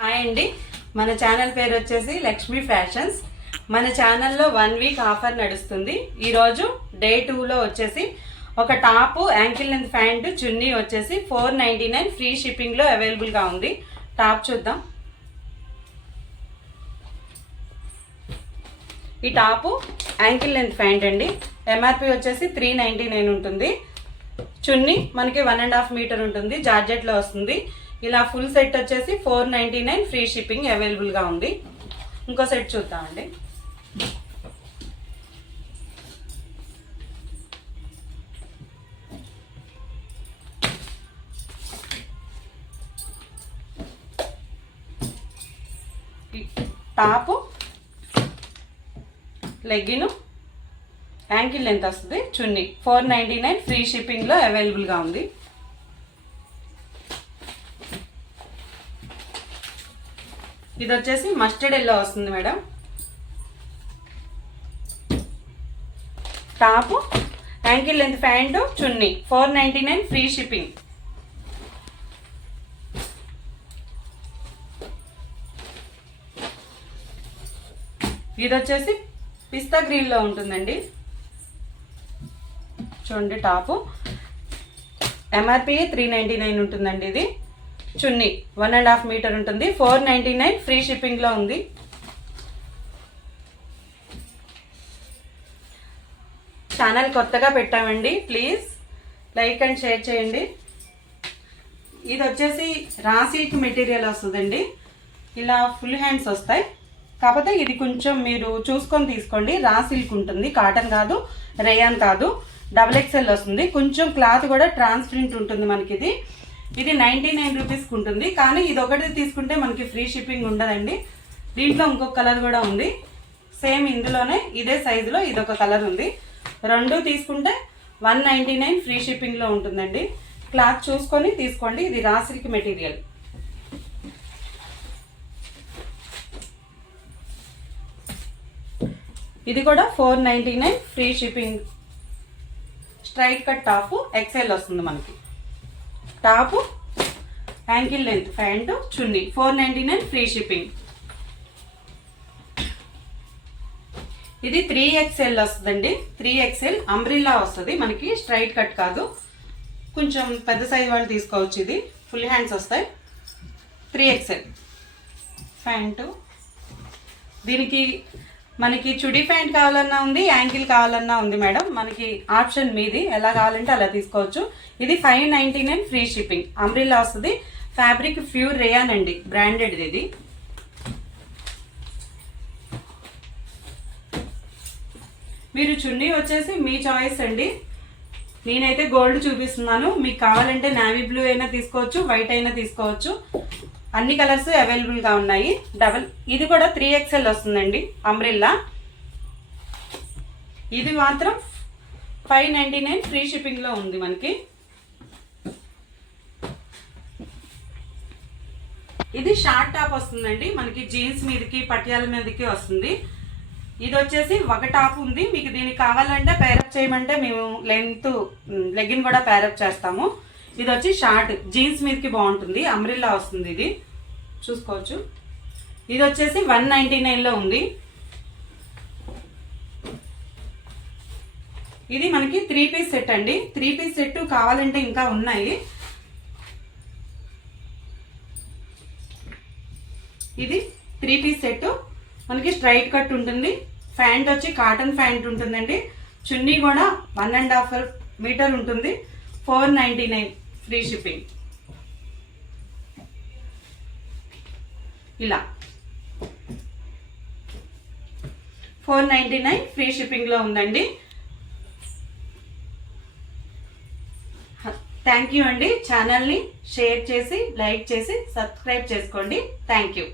Hi అండి, మన channel పేరు వచ్చేసి లక్ష్మీ ఫ్యాషన్స్. మన ఛానల్లో 1 వీక్ ఆఫర్ నడుస్తుంది. ఈరోజు డే 2లో వచ్చేసి ఒక టాపు యాంకిల్ లెంత్ ప్యాంటు చున్నీ వచ్చేసి 499 ఫ్రీ షిప్పింగ్లో అవైలబుల్గా ఉంది. టాప్ చూద్దాం. ఈ టాపు యాంకిల్ లెంత్ ప్యాంట్ అండి. ఎంఆర్పి వచ్చేసి 399 ఉంటుంది. చున్నీ మనకి 1.5 మీటర్ ఉంటుంది, జార్జెట్లో వస్తుంది. ఇలా ఫుల్ సెట్ వచ్చేసి 499 ఫ్రీ షిప్పింగ్ అవైలబుల్గా ఉంది. ఇంకో సెట్ చూద్దామండి. టాపు లెగ్గిన్ యాంకిల్ లెంత్ వస్తుంది. చున్నీ 499 ఫ్రీ షిప్పింగ్లో అవైలబుల్గా ఉంది. ఇది వచ్చేసి మస్టర్డ్ ఎల్లో వస్తుంది madam. Top ankle length pant chunni 499 free shipping. ఇది వచ్చేసి పిస్తా గ్రీన్లో ఉంటుందండి. చూడండి, టాపు ఎంఆర్పి 399 ఉంటుందండి. ఇది చున్నీ 1.5 మీటర్ ఉంటుంది. 499 ఫ్రీ షిప్పింగ్లో ఉంది. ఛానల్ కొత్తగా పెట్టామండి, ప్లీజ్ లైక్ అండ్ షేర్ చేయండి. ఇది వచ్చేసి రా సిల్క్ మెటీరియల్ వస్తుందండి. ఇలా ఫుల్ హ్యాండ్స్ వస్తాయి, కాకపోతే ఇది కొంచెం మీరు చూసుకొని తీసుకోండి. రా సిల్క్ ఉంటుంది, కాటన్ కాదు, రేయాన్ కాదు. XXL వస్తుంది. కొంచెం క్లాత్ కూడా ట్రాన్స్పరెంట్ ఉంటుంది మనకి. ఇది 99 రూపీస్కి ఉంటుంది, కానీ ఇది ఒకటి తీసుకుంటే మనకి ఫ్రీ షిప్పింగ్ ఉండదండి. దీంట్లో ఇంకొక కలర్ కూడా ఉంది, సేమ్ ఇందులోనే ఇదే సైజులో ఇదొక కలర్ ఉంది. రెండు తీసుకుంటే 199 ఫ్రీ షిప్పింగ్లో ఉంటుందండి. క్లాత్ చూసుకొని తీసుకోండి. ఇది రా సిల్క్ మెటీరియల్. ఇది కూడా 499 free shipping. Straight cut top XL వస్తుంది మనకి. Top ankle length pant chunni 499 free shipping. ఇది 3XL వస్తుందండి. 3XL అంబ్రిల్లా వస్తుంది మనకి, స్ట్రైట్ కట్ కాదు. కొంచెం పెద్ద సైజ్ వాళ్ళు తీసుకోవచ్చు. ఇది ఫుల్ హ్యాండ్స్ వస్తాయి. 3XL pant. దీనికి మనకి చుడీ ప్యాంట్ కావాలన్నా ఉంది, యాంకిల్ కావాలన్నా ఉంది మేడం. మనకి ఆప్షన్ మీది, ఎలా కావాలంటే అలా తీసుకోవచ్చు. ఇది 599 ఫ్రీ షిప్పింగ్. అంబ్రిల్లా వస్తుంది. ఫ్యాబ్రిక్ ప్యూర్ రేయాన్ అండి, బ్రాండెడ్. ఇది మీరు చున్నీ వచ్చేసి మీ చాయిస్ అండి. నేనైతే గోల్డ్ చూపిస్తున్నాను, మీకు కావాలంటే నావీ బ్లూ అయినా తీసుకోవచ్చు, వైట్ అయినా తీసుకోవచ్చు. అన్ని కలర్స్ అవైలబుల్గా ఉన్నాయి. ఇది కూడా 3XL వస్తుందండి అంబ్రిల్లా. ఇది మాత్రం 599 ఫ్రీ షిప్పింగ్లో ఉంది మనకి. ఇది షార్ట్ టాప్ వస్తుందండి మనకి, జీన్స్ మీదకి పట్యాల మీదకి వస్తుంది. ఇది వచ్చేసి ఒక టాప్ ఉంది. మీకు దీనికి కావాలంటే పేరప్ చేయమంటే మేము లెగ్గిన్ కూడా పేరప్ చేస్తాము. ఇది వచ్చి షార్ట్ జీన్స్ మీదకి బాగుంటుంది. అంబ్రిల్లా వస్తుంది. ఇది చూసుకోవచ్చు. ఇది వచ్చేసి 199లో ఉంది. ఇది మనకి 3 పీస్ సెట్ అండి. 3 పీస్ సెట్ కావాలంటే ఇంకా ఉన్నాయి. ఇది 3 పీస్ సెట్ మనకి స్ట్రైట్ కట్ ఉంటుంది. ప్యాంట్ వచ్చి కాటన్ ప్యాంట్ ఉంటుందండి. చున్నీ కూడా 1.5 మీటర్ ఉంటుంది. 499 ఫ్రీ షిప్పింగ్. ఇలా 499 ఫ్రీ షిప్పింగ్లో ఉందండి. థ్యాంక్ యూ అండి. ఛానల్ని షేర్ చేసి, లైక్ చేసి, సబ్స్క్రైబ్ చేసుకోండి. Thank you.